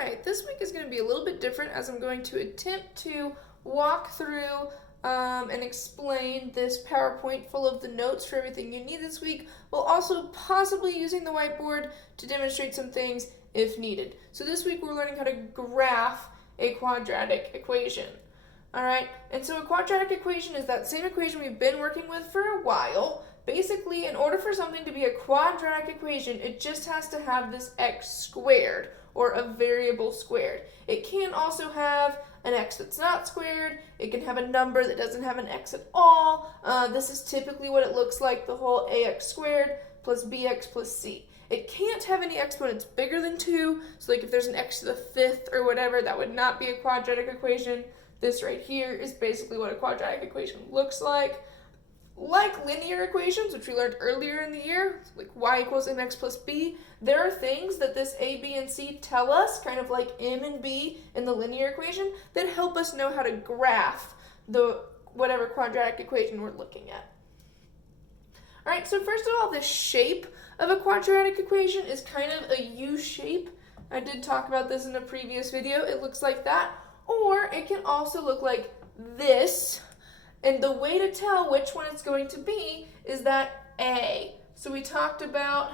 right, this week is going to be a little bit different as I'm going to attempt to walk through and explain this PowerPoint full of the notes for everything you need this week, while also possibly using the whiteboard to demonstrate some things if needed. So this week we're learning how to graph a quadratic equation. All right, and so a quadratic equation is that same equation we've been working with for a while. Basically, in order for something to be a quadratic equation, it just has to have this x squared, or a variable squared. It can also have an x that's not squared. It can have a number that doesn't have an x at all. This is typically what it looks like, the whole ax squared plus bx plus c. It can't have any exponents bigger than 2, so like if there's an x to the 5th or whatever, that would not be a quadratic equation. This right here is basically what a quadratic equation looks like. Like linear equations, which we learned earlier in the year, like y equals mx plus b, there are things that this a, b, and c tell us, kind of like m and b in the linear equation, that help us know how to graph the whatever quadratic equation we're looking at. All right, so first of all, the shape of a quadratic equation is kind of a U shape. I did talk about this in a previous video. It looks like that, or it can also look like this. And the way to tell which one it's going to be is that A. So we talked about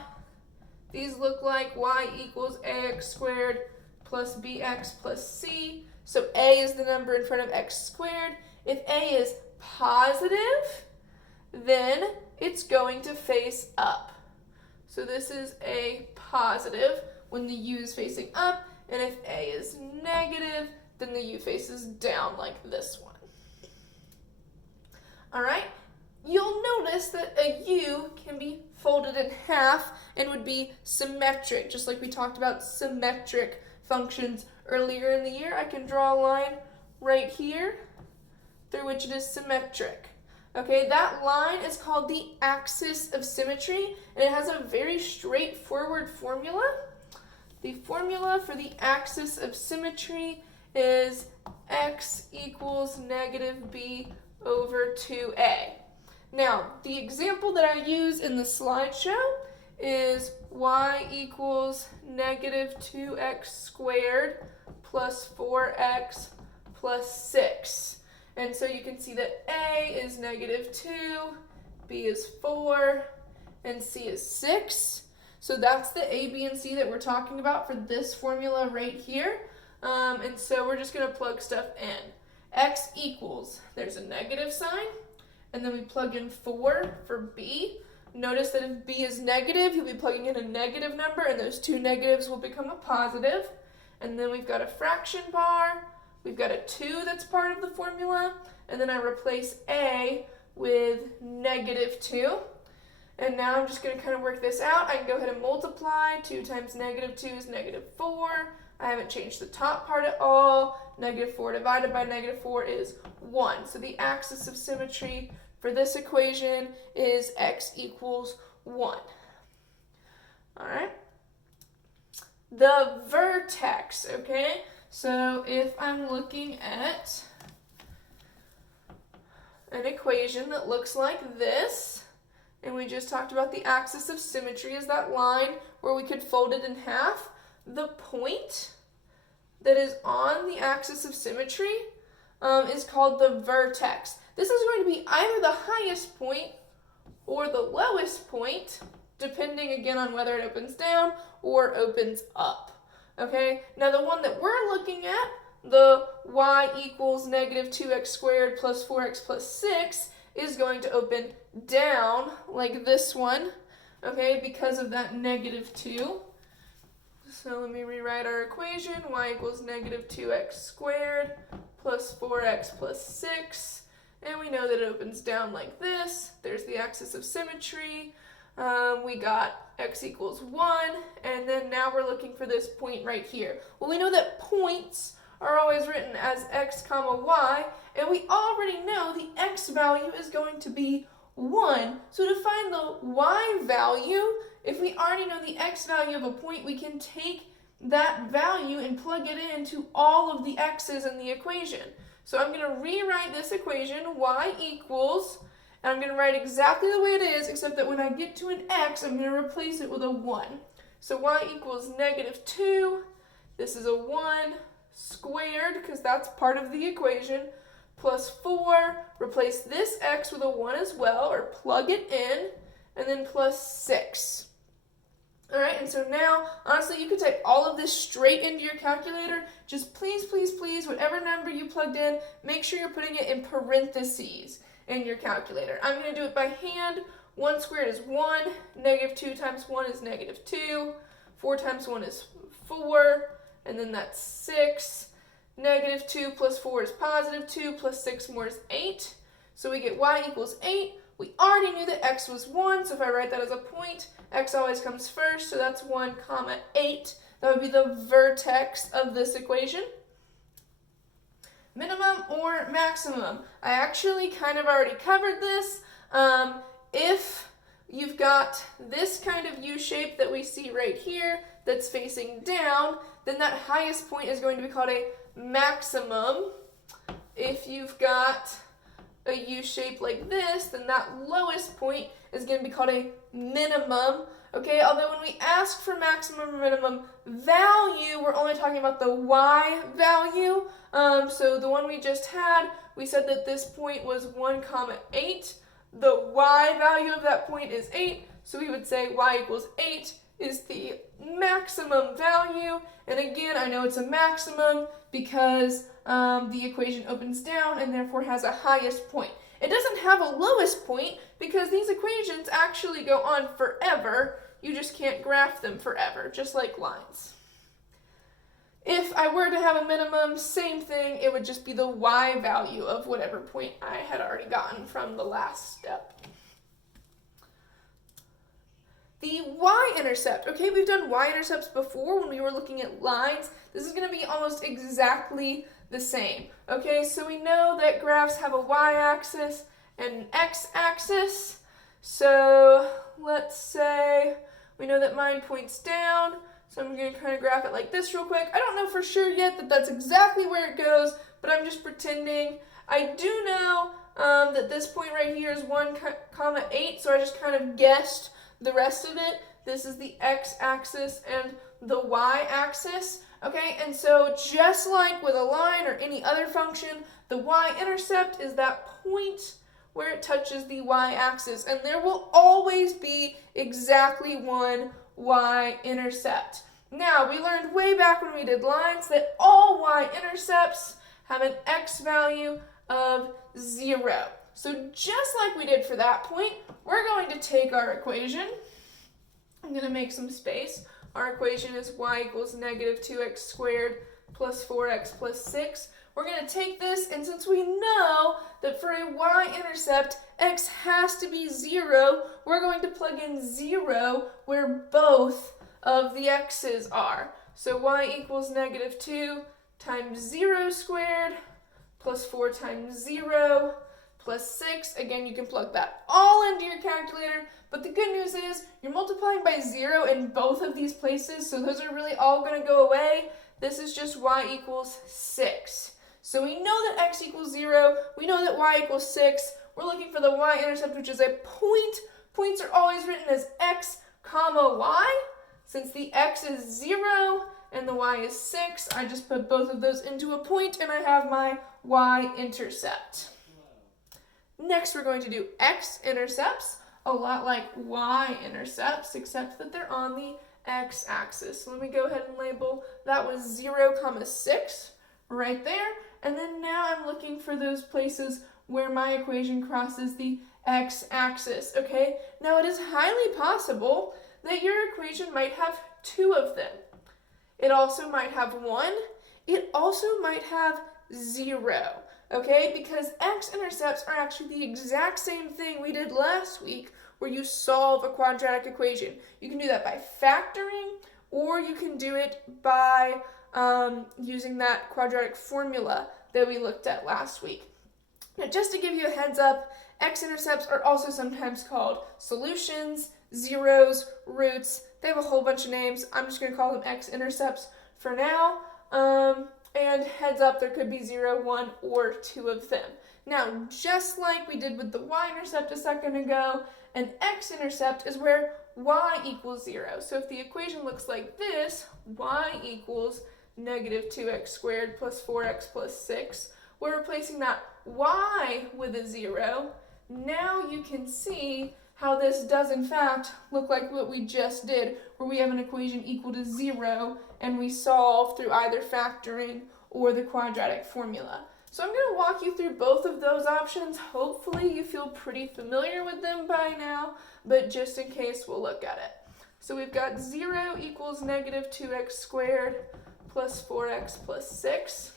these look like y equals ax squared plus bx plus c. So A is the number in front of x squared. If A is positive, then it's going to face up. So this is a positive when the u is facing up, and if A is negative, then the u faces down like this one. All right, you'll notice that a U can be folded in half and would be symmetric, just like we talked about symmetric functions earlier in the year. I can draw a line right here through which it is symmetric. Okay, that line is called the axis of symmetry, and it has a very straightforward formula. The formula for the axis of symmetry is x equals negative b over 2a. Now, the example that I use in the slideshow is y equals negative 2x squared plus 4x plus 6. And so you can see that a is negative 2, b is 4, and c is 6. So that's the a, b, and c that we're talking about for this formula right here. And so we're just going to plug stuff in. X equals, there's a negative sign, and then we plug in 4 for b. Notice that if b is negative, you'll be plugging in a negative number, and those two negatives will become a positive. And then we've got a fraction bar, we've got a 2 that's part of the formula, and then I replace a with negative 2. And now I'm just going to kind of work this out. I can go ahead and multiply. 2 times negative 2 is negative 4. I haven't changed the top part at all. Negative 4 divided by negative 4 is 1. So the axis of symmetry for this equation is x equals 1. All right. The vertex, okay? So if I'm looking at an equation that looks like this, and we just talked about the axis of symmetry is that line where we could fold it in half, the point that is on the axis of symmetry is called the vertex. This is going to be either the highest point or the lowest point, depending again on whether it opens down or opens up. Okay, now the one that we're looking at, the y equals negative 2x squared plus 4x plus 6, is going to open down like this one, okay, because of that negative 2. So let me rewrite our equation. Y equals negative 2x squared plus 4x plus 6. And we know that it opens down like this. There's the axis of symmetry. We got x equals 1. And then now we're looking for this point right here. Well, we know that points are always written as x comma y. And we already know the x value is going to be 1. So to find the y value, if we already know the x value of a point, we can take that value and plug it into all of the x's in the equation. So I'm going to rewrite this equation, y equals, and I'm going to write exactly the way it is, except that when I get to an x, I'm going to replace it with a 1. So y equals negative 2 This is a 1 squared, because that's part of the equation, plus 4, replace this x with a 1 as well, or plug it in, and then plus 6. All right, and so now, honestly, you could type all of this straight into your calculator. Just please, please, please, whatever number you plugged in, make sure you're putting it in parentheses in your calculator. I'm going to do it by hand. 1 squared is 1, negative 2 times 1 is negative 2, 4 times 1 is 4, and then that's 6. Negative 2 plus 4 is positive 2, plus 6 more is 8. So we get y equals 8. We already knew that x was 1, so if I write that as a point, x always comes first, so that's 1 comma 8. That would be the vertex of this equation. Minimum or maximum? I actually kind of already covered this. If you've got this kind of U shape that we see right here that's facing down, then that highest point is going to be called a maximum. If you've got a U shape like this, then that lowest point is going to be called a minimum. Okay, although when we ask for maximum or minimum value, we're only talking about the y value. So the one we just had, we said that this point was 1 comma 8. The y value of that point is 8, so we would say y equals 8 is the maximum value. And again, I know it's a maximum because the equation opens down and therefore has a highest point. It doesn't have a lowest point because these equations actually go on forever. You just can't graph them forever, just like lines. If I were to have a minimum, same thing, it would just be the y value of whatever point I had already gotten from the last step. The y-intercept. Okay, we've done y-intercepts before when we were looking at lines. This is going to be almost exactly the same. Okay, so we know that graphs have a y-axis and an x-axis. So let's say we know that mine points down. So I'm going to kind of graph it like this real quick. I don't know for sure yet that that's exactly where it goes, but I'm just pretending. I do know that this point right here is 1 comma 8, so I just kind of guessed the rest of it. This is the x-axis and the y-axis. Okay, and so just like with a line or any other function, the y-intercept is that point where it touches the y-axis, and there will always be exactly one y-intercept. Now, we learned way back when we did lines that all y-intercepts have an x value of 0. So just like we did for that point, we're going to take our equation. I'm going to make some space. Our equation is y equals negative 2x squared plus 4x plus 6. We're going to take this, and since we know that for a y-intercept, x has to be 0, we're going to plug in 0 where both of the x's are. So y equals negative 2 times 0 squared plus 4 times 0 plus 6. Again, you can plug that all into your calculator, but the good news is you're multiplying by 0 in both of these places, so those are really all going to go away. This is just y equals 6. So we know that x equals 0. We know that y equals 6. We're looking for the y-intercept, which is a point. Points are always written as x comma y. Since the x is 0 and the y is 6, I just put both of those into a point, and I have my y-intercept. Next, we're going to do x-intercepts, a lot like y-intercepts, except that they're on the x-axis. So let me go ahead and label that was 0 comma 6 right there. And then now I'm looking for those places where my equation crosses the x-axis, okay? Now, it is highly possible that your equation might have 2 of them. It also might have 1. It also might have 0, okay? Because x-intercepts are actually the exact same thing we did last week where you solve a quadratic equation. You can do that by factoring, or you can do it by using that quadratic formula that we looked at last week. Now, just to give you a heads up, x-intercepts are also sometimes called solutions, zeros, roots. They have a whole bunch of names. I'm just going to call them x-intercepts for now. And heads up, there could be 0, 1, or 2 of them. Now, just like we did with the y-intercept a second ago, an x-intercept is where y equals 0. So if the equation looks like this, y equals negative 2x squared plus 4x plus 6. We're replacing that y with a 0. Now you can see how this does in fact look like what we just did, where we have an equation equal to 0 and we solve through either factoring or the quadratic formula. So I'm going to walk you through both of those options. Hopefully you feel pretty familiar with them by now, but just in case, we'll look at it. So we've got 0 equals negative 2x squared plus 4x plus 6.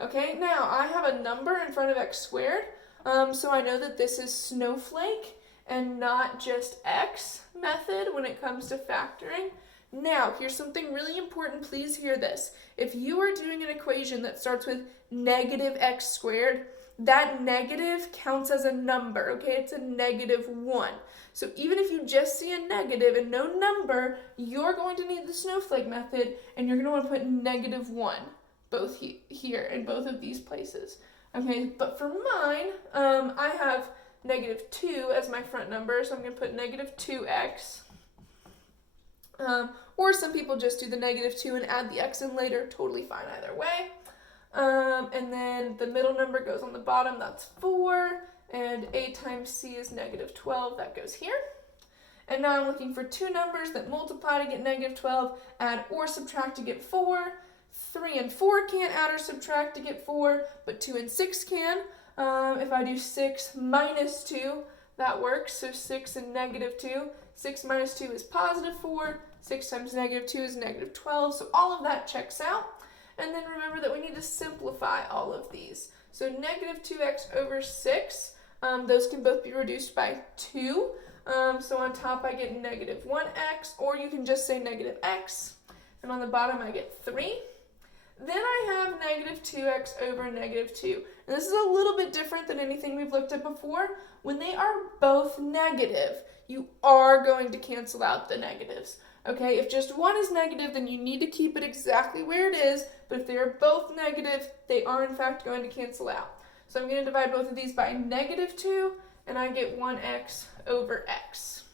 Okay, now I have a number in front of x squared, so I know that this is snowflake and not just x method when it comes to factoring. Now, here's something really important. Please hear this. If you are doing an equation that starts with negative x squared, that negative counts as a number, okay? It's a negative 1. So even if you just see a negative and no number, you're going to need the snowflake method, and you're going to want to put negative 1 both here in both of these places. Okay, but for mine, I have negative 2 as my front number, so I'm going to put negative 2x. Or some people just do the negative 2 and add the x in later, totally fine either way. And then the middle number goes on the bottom, that's 4, and a times c is negative 12, that goes here. And now I'm looking for two numbers that multiply to get negative 12, add or subtract to get 4. 3 and 4 can't add or subtract to get 4, but 2 and 6 can. If I do 6 minus 2, that works, so 6 and negative 2. 6 minus 2 is positive 4. 6 times negative 2 is negative 12, so all of that checks out. And then remember that we need to simplify all of these. So negative 2x over 6, those can both be reduced by 2. So on top I get negative 1x, or you can just say negative x. And on the bottom I get 3. Then I have negative 2x over negative 2. And this is a little bit different than anything we've looked at before. When they are both negative, you are going to cancel out the negatives. Okay, if just one is negative, then you need to keep it exactly where it is. But if they are both negative, they are in fact going to cancel out. So I'm going to divide both of these by negative 2, and I get 1x over x.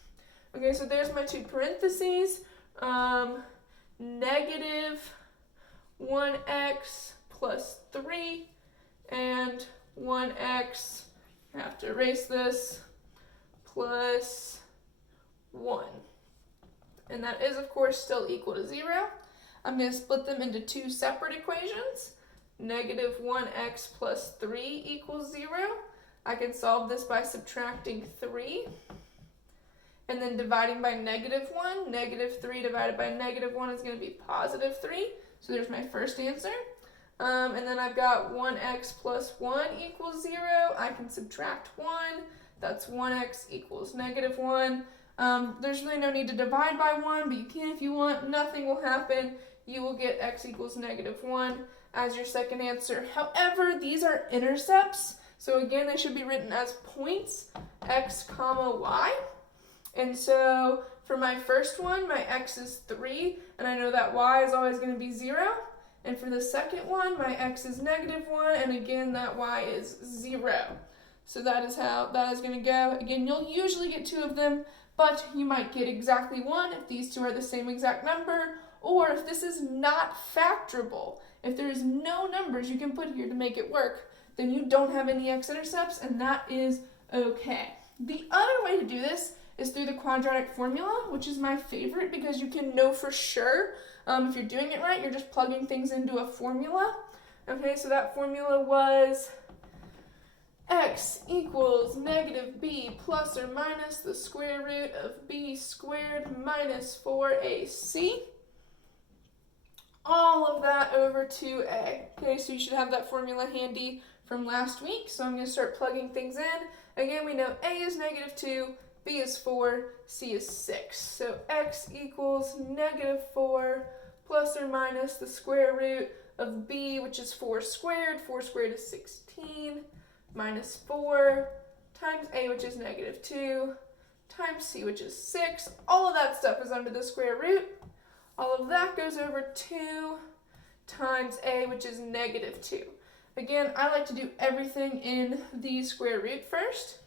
Okay, so there's my two parentheses. Negative 1x plus 3 and 1x, I have to erase this, plus 1. And that is, of course, still equal to 0. I'm going to split them into two separate equations. Negative 1x plus 3 equals 0. I can solve this by subtracting 3 and then dividing by negative 1. Negative 3 divided by negative 1 is going to be positive 3. So there's my first answer. And then I've got 1x plus 1 equals 0. I can subtract 1. That's 1x equals negative 1. There's really no need to divide by 1, but you can if you want. Nothing will happen. You will get x equals negative 1 as your second answer. However, these are intercepts. So again, they should be written as points, x comma y. And so for my first one, my x is 3, and I know that y is always going to be 0. And for the second one, my x is negative 1, and again, that y is 0. So that is how that is going to go. Again, you'll usually get two of them, but you might get exactly one if these two are the same exact number, or if this is not factorable. If there is no numbers you can put here to make it work, then you don't have any x-intercepts, and that is okay. The other way to do this is through the quadratic formula, which is my favorite because you can know for sure if you're doing it right. You're just plugging things into a formula. Okay, so that formula was x equals negative b plus or minus the square root of b squared minus 4ac. All of that over 2a. Okay, so you should have that formula handy from last week. So I'm going to start plugging things in. Again, we know a is negative 2, b is 4, c is 6. So x equals negative 4 plus or minus the square root of b, which is 4 squared. 4 squared is 16, minus 4 times a, which is negative 2, times c, which is 6. All of that stuff is under the square root. All of that goes over 2 times a, which is negative 2. Again, I like to do everything in the square root first.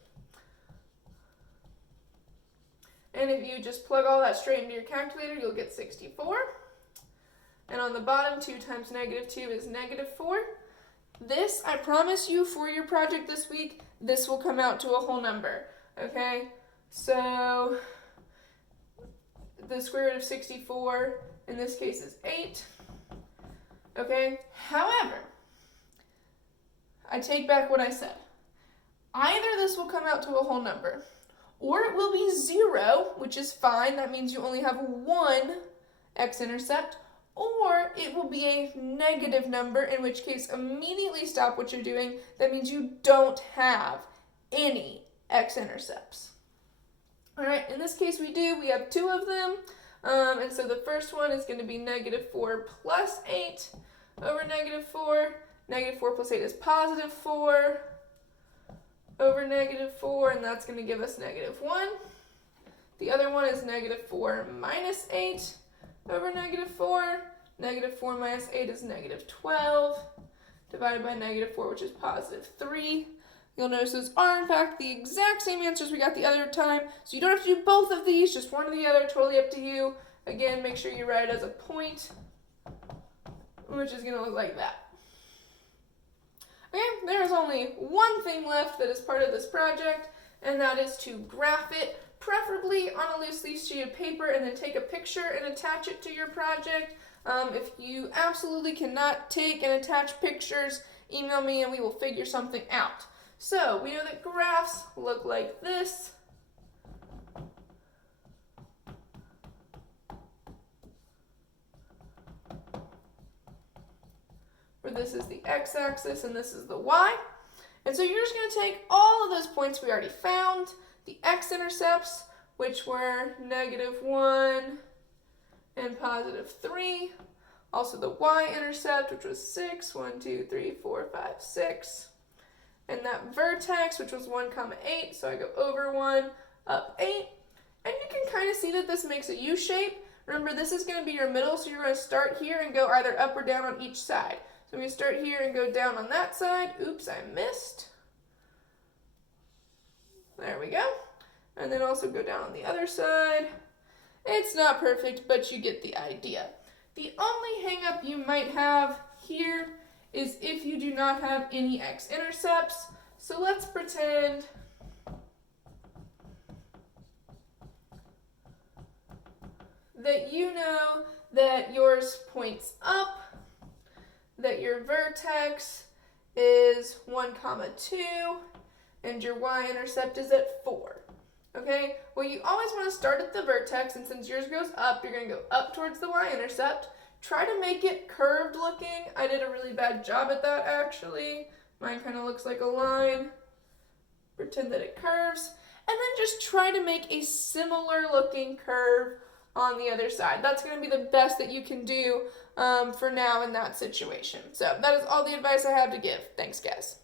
And if you just plug all that straight into your calculator, you'll get 64. And on the bottom, 2 times -2 is -4. This, I promise you, for your project this week, this will come out to a whole number, okay? So the square root of 64 in this case is 8, okay? However, I take back what I said. Either this will come out to a whole number, or it will be 0, which is fine. That means you only have one x-intercept, or it will be a negative number, in which case immediately stop what you're doing. That means you don't have any x-intercepts. All right, in this case we do. We have 2 of them. And so the first one is going to be -4 plus 8 over -4. -4 plus 8 is +4 over -4, and that's going to give us -1. The other one is -4 minus 8 over -4. -4 minus 8 is -12, divided by -4, which is +3. You'll notice those are, in fact, the exact same answers we got the other time, so you don't have to do both of these, just one or the other, totally up to you. Again, make sure you write it as a point, which is going to look like that. Okay, there's only one thing left that is part of this project, and that is to graph it, preferably on a loose leaf sheet of paper, and then take a picture and attach it to your project. If you absolutely cannot take and attach pictures, email me and we will figure something out. So we know that graphs look like this. Where this is the x-axis and this is the y. And so you're just going to take all of those points we already found, the x-intercepts, which were -1 and +3, also the y-intercept, which was 6, 1, 2, 3, 4, 5, 6, and that vertex, which was 1, 8, so I go over 1, up 8, and you can kind of see that this makes a U shape. Remember, this is going to be your middle, so you're going to start here and go either up or down on each side. So I'm going to start here and go down on that side. Oops, I missed. There we go. And then also go down on the other side. It's not perfect, but you get the idea. The only hang-up you might have here is if you do not have any x-intercepts. So let's pretend that you know that yours points up, that your vertex is 1, 2, and your y-intercept is at 4. Okay, well, you always want to start at the vertex, and since yours goes up, you're going to go up towards the y-intercept. Try to make it curved looking. I did a really bad job at that, actually. Mine kind of looks like a line. Pretend that it curves. And then just try to make a similar looking curve on the other side. That's going to be the best that you can do for now in that situation. So that is all the advice I have to give. Thanks, guys.